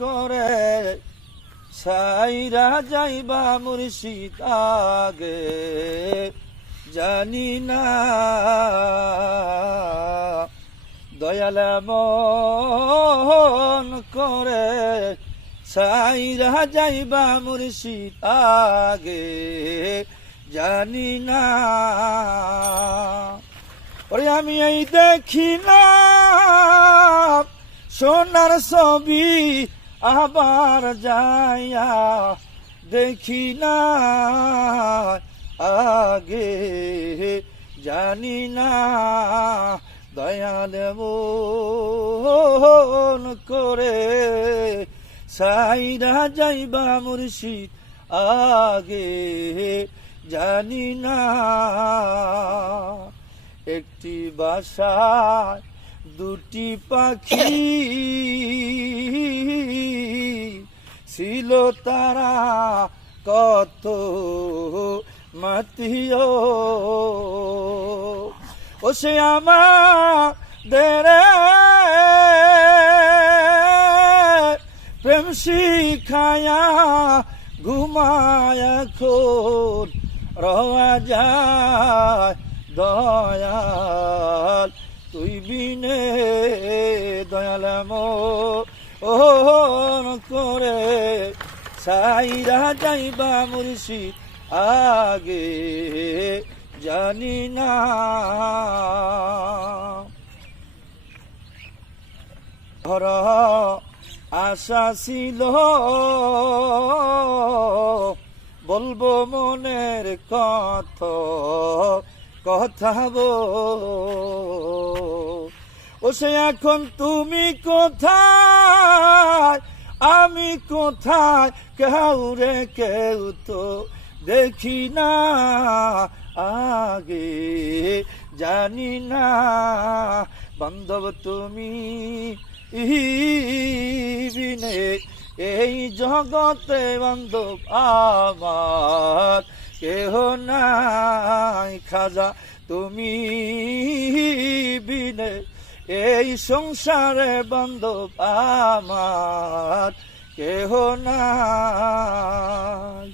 করে সাইরা যাইবা মুর্শিদ আগে জানি না দয়াল মন করে সাইরা যাইবা মুর্শিদ আগে জানি না ওরে আমি এই দেখি না সোনার ছবি আবার যাইয়া দেখি না আগে জানি না দয়াল মন করে সাইরা যাইবা মুর্শিদ আগে জানি না একটি বাসায় দুটি পাখি ছিল তারা কত মাতিও ও সে আমাদের প্রেম শিখায়া ঘুমায় এখন রওয়া যায় দয়াল তুই বিনে দয়াল মন করে সাইরা যাইবা মুর্শিদ আগে জানি না ধর আশা ছিল বলবো মনের কথা গো ও সে এখন তুমি কোথায় আমি কোথায় কেউ রে কেউ তো দেখি না আগে জানি না বান্ধব তুমি বিনে এই জগতে বান্ধব আমার কেহ নাই খাজা তুমি বিনে এই সংসারে বান্ধব আমার কেহ নাই।